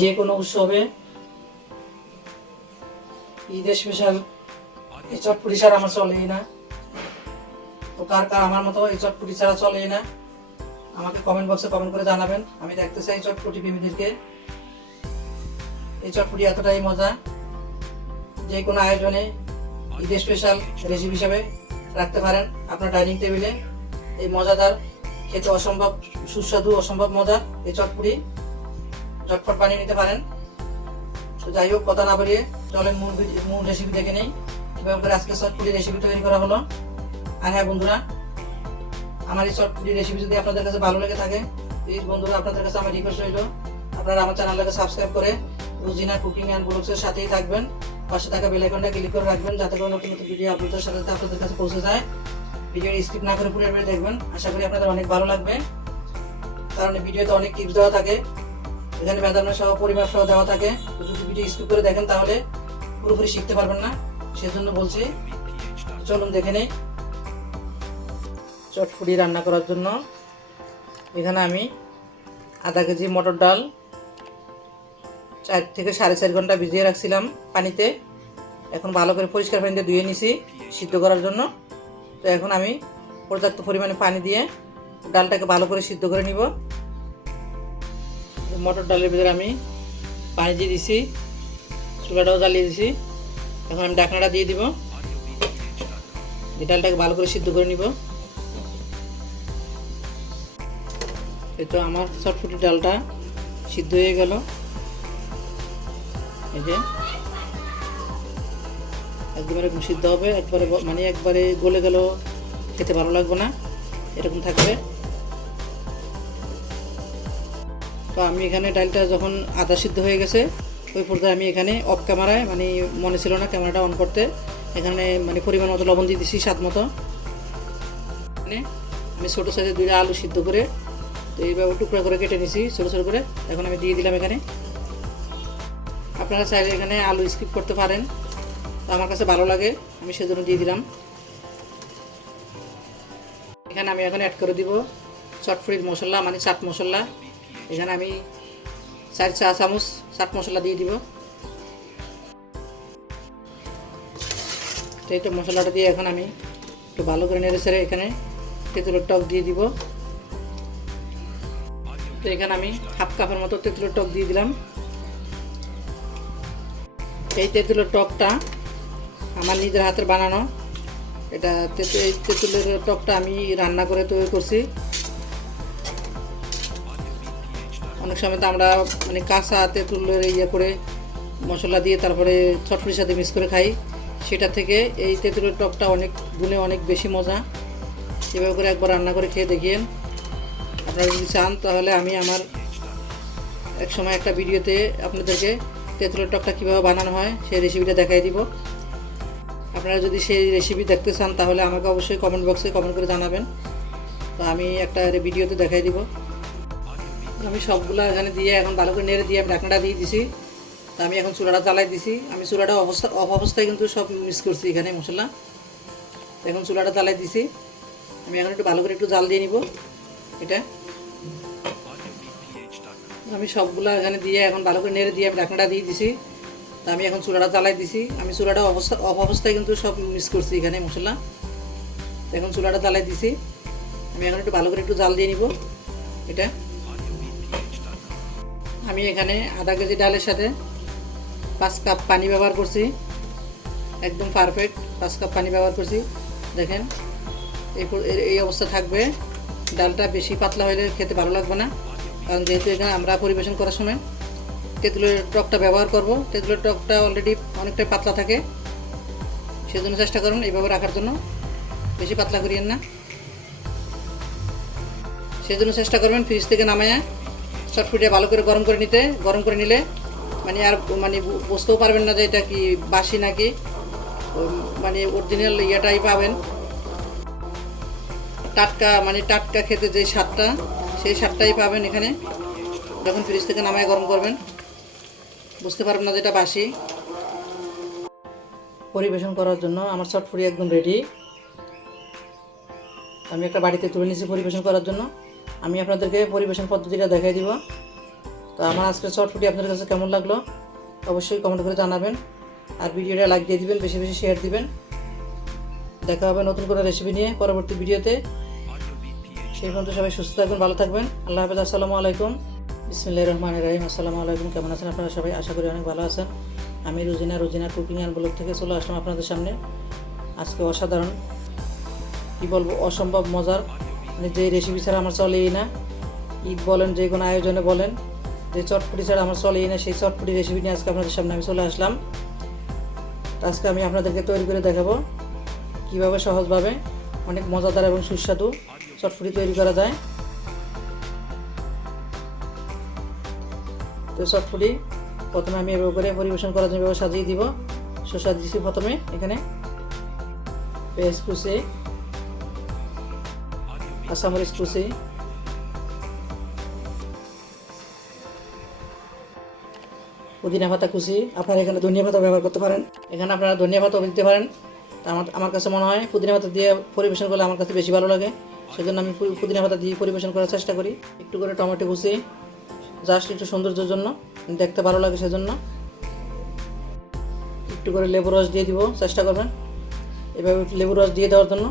যে কোনো উৎসবে ঈদের স্পেশাল এই চটপুরি ছাড়া আমার চলেই না। তো কার কার আমার মতো এই চটপুটি ছাড়া চলেই না, আমাকে কমেন্ট বক্সে কমেন্ট করে জানাবেন। আমি দেখতে চাই চটপুটি প্রেমীদেরকে। এই চটপুটি এতটাই মজা, যে কোনো আয়োজনে ঈদের স্পেশাল রেসিপি হিসাবে রাখতে পারেন আপনার ডাইনিং টেবিলে এই মজাদার, খেতে অসম্ভব, সুস্বাদু, অসম্ভব মজার এই চটপুরি ঝটফট বানিয়ে নিতে পারেন। তো যাই হোক, কথা না বাড়িয়ে চলেন মূল মূল রেসিপি দেখে নেই। কীভাবে করে আজকে চটপুরি রেসিপি তৈরি করা হলো। আর হ্যাঁ বন্ধুরা, আমার এই চটপুরি রেসিপি যদি আপনাদের কাছে ভালো লেগে থাকে প্লিজ বন্ধুরা, আপনাদের কাছে আমার রিকোয়েস্ট রইল। আপনারা আমার চ্যানেলটাকে সাবস্ক্রাইব করে রুজিনা কুকিং অ্যান্ড ব্লগসের সাথেই থাকবেন। পাশে থাকা বেল আইকনটা ক্লিক করে রাখবেন, যাতে করে নতুন নতুন ভিডিও সাথে সাথে আপনাদের কাছে পৌঁছে যায়। ভিডিও স্কিপ না করে পুরো দেখবেন। আশা করি আপনাদের অনেক ভালো লাগবে। কারণ ভিডিওতে অনেক টিপস দেওয়া থাকে। এখানে মেধাবনা সহ পরিমাপ সহ দেওয়া থাকে। যদি ভিডিও স্কিপ করে দেখেন তাহলে পুরোপুরি শিখতে পারবেন না। সেজন্য বলছি, চলুন দেখে নেই। চটফুটি রান্না করার জন্য এখানে আমি আধা কেজি মটর ডাল চার থেকে সাড়ে চার ঘণ্টা ভিজিয়ে রাখছিলাম পানিতে। এখন ভালো করে পরিষ্কার পানিতে ধুয়ে নিছি সিদ্ধ করার জন্য। তো এখন আমি পর্যাপ্ত পরিমাণে পানি দিয়ে ডালটাকে ভালো করে সিদ্ধ করে নিব। মটর ডালের ভিতরে আমি পানি দিয়ে দিছি চুলাটাও জ্বালিয়ে দিছি। এখন আমি ডাকনাটা দিয়ে দিব। এই ডালটাকে ভালো করে সিদ্ধ করে নিব। এই তো আমার চটফুটি ডালটা সিদ্ধ হয়ে গেল। এই যে। একবারে সিদ্ধ হবে একবারে মানে একবারে গলে গেল খেতে ভালো লাগবে না। এরকম থাকবে। তো আমি এখানে ডালটা যখন আদা সিদ্ধ হয়ে গেছে, ওই পর্যায়ে আমি এখানে অফ ক্যামেরায় মানে মনে ছিল না ক্যামেরাটা অন করতে, এখানে মানে পরিমাণ মতো লবণ দিয়ে দিছি স্বাদ মতো। মানে আমি ছোটো সাইজের দুইটা আলু সিদ্ধ করে, তো এইভাবে টুকরা করে কেটে নিছি, ছোটো ছোটো করে। এখন আমি দিয়ে দিলাম এখানে। আপনারা চাইলে এখানে আলু স্কিপ করতে পারেন, তো আমার কাছে ভালো লাগে, আমি সেজন্য দিয়ে দিলাম। এখানে আমি এখন অ্যাড করে দিব চটফড়ির মশলা মানে চাট মশলা। এখানে আমি চার চা চামচ চাট মশলা দিয়ে দিব। তো মশলাটা দিয়ে এখন আমি একটু ভালো করে নেড়ে ছেড়ে এখানে তেঁতুলের টক দিয়ে দিব। তো এখানে আমি হাফ কাপের মতো তেঁতুলের টক দিয়ে দিলাম। এই তেঁতুলের টকটা আমার নিজের হাতের বানানো। এটা এই তেঁতুলের টকটা আমি রান্না করে তৈরি করছি। অনেক সময় তো আমরা মানে কাঁচা তেঁতুলের ইয়ে করে মশলা দিয়ে তারপরে চটফড়ির সাথে মিক্স করে খাই। সেটা থেকে এই তেঁতুলের টকটা অনেক, গুণে অনেক বেশি মজা। এভাবে করে একবার রান্না করে খেয়ে দেখিয়েন আপনারা যদি চান তাহলে আমি আমার এক সময় একটা ভিডিওতে আপনাদেরকে তেঁতুলের টকটা কীভাবে বানানো হয় সেই রেসিপিটা দেখাই দিব। আপনারা যদি সেই রেসিপি দেখতে চান তাহলে আমাকে অবশ্যই কমেন্ট বক্সে কমেন্ট করে জানাবেন। তো আমি একটা ভিডিওতে দেখাই দিব। আমি সবগুলো এখানে দিয়ে এখন ভালো করে নেড়ে দিয়ে আমি ঢাকনাটা দিয়ে দিছি। তো আমি এখন চুলাটা জ্বালাই দিছি। আমি চুলাটা অবস্থা, অফ অবস্থায় কিন্তু সব মিক্স করছি এখানে, মশলা। এখন চুলাটা জ্বালাই দিছি। আমি এখন একটু ভালো করে একটু জাল দিয়ে নিব এটা। আমি সবগুলো এখানে দিয়ে এখন ভালো করে নেড়ে দিয়ে আমি ঢাকনাটা দিয়ে দিছি। তো আমি এখন চুলাটা জ্বালাই দিছি। আমি চুলাটা অবস্থা, অফ অবস্থায় কিন্তু সব মিক্স করছি এখানে, মশলা। এখন চুলাটা জ্বালাই দিছি। আমি এখন একটু ভালো করে একটু জাল দিয়ে নিব এটা। আমি এখানে আধা কেজি ডালের সাথে পাঁচ কাপ পানি ব্যবহার করছি। একদম পারফেক্ট পাঁচ কাপ পানি ব্যবহার করছি। দেখেন, এই এই অবস্থা থাকবে। ডালটা বেশি পাতলা হলে খেতে ভালো লাগবে না। কারণ যেহেতু এখানে আমরা পরিবেশন করার সময় তেঁতুলের টকটা ব্যবহার করব। তেঁতুলের টকটা অলরেডি অনেকটাই পাতলা থাকে। সেজন্য চেষ্টা করুন এইভাবে রাখার জন্য। বেশি পাতলা করিয়েন না। সেজন্য চেষ্টা করবেন ফ্রিজ থেকে নামায় চটফুটে ভালো করে গরম করে নিতে, গরম করে নিলে মানে আর মানে বুঝতেও পারবেন না যে এটা কি বাসি নাকি। মানে অরিজিনাল ইয়েটাই পাবেন। টাটকা মানে টাটকা খেতে যে স্বাদটা, সেই স্বাদটাই পাবেন এখানে। যখন ফ্রিজ থেকে নামায় গরম করবেন। বুঝতে পারবেন না যেটা বাসি। পরিবেশন করার জন্য আমার চটফুরি একদম রেডি আমি একটা বাড়িতে তুলে নিয়েছি পরিবেশন করার জন্য। আমি আপনাদেরকে পরিবেশন পদ্ধতিটা দেখাই দিব। তো আমার আজকের চটফুটি আপনাদের কাছে কেমন লাগল অবশ্যই কমেন্ট করে জানাবেন। আর ভিডিওটা লাইক দিয়ে দিবেন, বেশি বেশি শেয়ার দিবেন। দেখা হবে নতুন কোনো রেসিপি নিয়ে পরবর্তী ভিডিওতে। সেই পর্যন্ত সবাই সুস্থ থাকবেন, ভালো থাকবেন। আল্লাহ হাফেজ, আসসালামু আলাইকুম। বিসমিল্লাহ রহমান রহিম। আসসালামু আলাইকুম। কেমন আছেন আপনারা সবাই? আশা করি অনেক ভালো আছেন। আমি Rujina Rujina cooking and blog থেকে চলে আসলাম আপনাদের সামনে। আজকে অসাধারণ, কি বলব, অসম্ভব মজার মানে যে রেসিপি ছাড়া আমার চলেই না ঈদ বলেন, যে কোনো আয়োজনে বলেন, যে চটপটি ছাড়া আমার চলেই না, সেই চটপটি রেসিপি নিয়ে আজকে আপনাদের সামনে আমি চলে আসলাম। আজকে আমি আপনাদেরকে তৈরি করে দেখাবো কীভাবে সহজভাবে অনেক মজাদার এবং সুস্বাদু চটপটি তৈরি করা যায়। তো চটপটি প্রথমে আমি এভাবে করে পরিবেশন করার জন্য সাজিয়ে দিব। শসা দিচ্ছি প্রথমে এখানে পেঁয়াজ কুচি কাঁচামরিচ কুচি পুদিনা পাতা কুচি। আপনারা এখানে ধনিয়া পাতা ব্যবহার করতে পারেন। এখানে আপনারা ধনিয়া পাতাও দিতে পারেন। আমার আমার কাছে মনে হয় পুদিনা পাতা দিয়ে পরিবেশন করলে আমার কাছে বেশি ভালো লাগে। সেজন্য আমি পুদিনা পাতা দিয়ে পরিবেশন করার চেষ্টা করি। একটু করে টমেটো কুচি। জাস্ট একটু সৌন্দর্যের জন্য। দেখতে ভালো লাগে সেজন্য। একটু করে লেবু রস দিয়ে দিব। চেষ্টা করবেন। এভাবে লেবু রস দিয়ে দেওয়ার জন্য।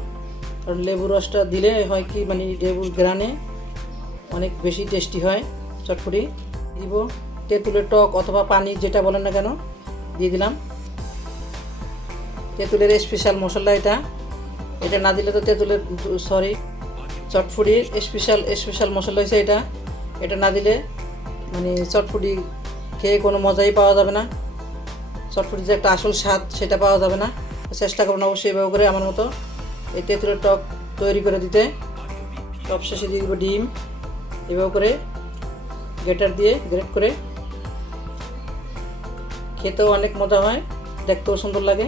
কারণ লেবু রসটা দিলে হয় কি মানে লেবুর গ্রানে অনেক বেশি টেস্টি হয়, চটপটি। দিব তেঁতুলের টক অথবা পানি, যেটা বলেন না কেন, দিয়ে দিলাম। তেঁতুলের স্পেশাল মশলা এটা। এটা না দিলে তো তেঁতুলের সরি চটফুটির স্পেশাল স্পেশাল মশলা হয়েছে এটা। এটা না দিলে মানে চটফুটি খেয়ে কোনো মজাই পাওয়া যাবে না। চটফুটির যে একটা আসল স্বাদ, সেটা পাওয়া যাবে না। চেষ্টা করুন অবশ্যই এভাবে করে আমার মতো। এই তেঁতুলের টক তৈরি করে দিতে। টপ শেষে দিয়ে দেবো ডিম। এভাবে করে গ্রেটার দিয়ে গ্রেট করে। খেতেও অনেক মজা হয়, দেখতেও সুন্দর লাগে।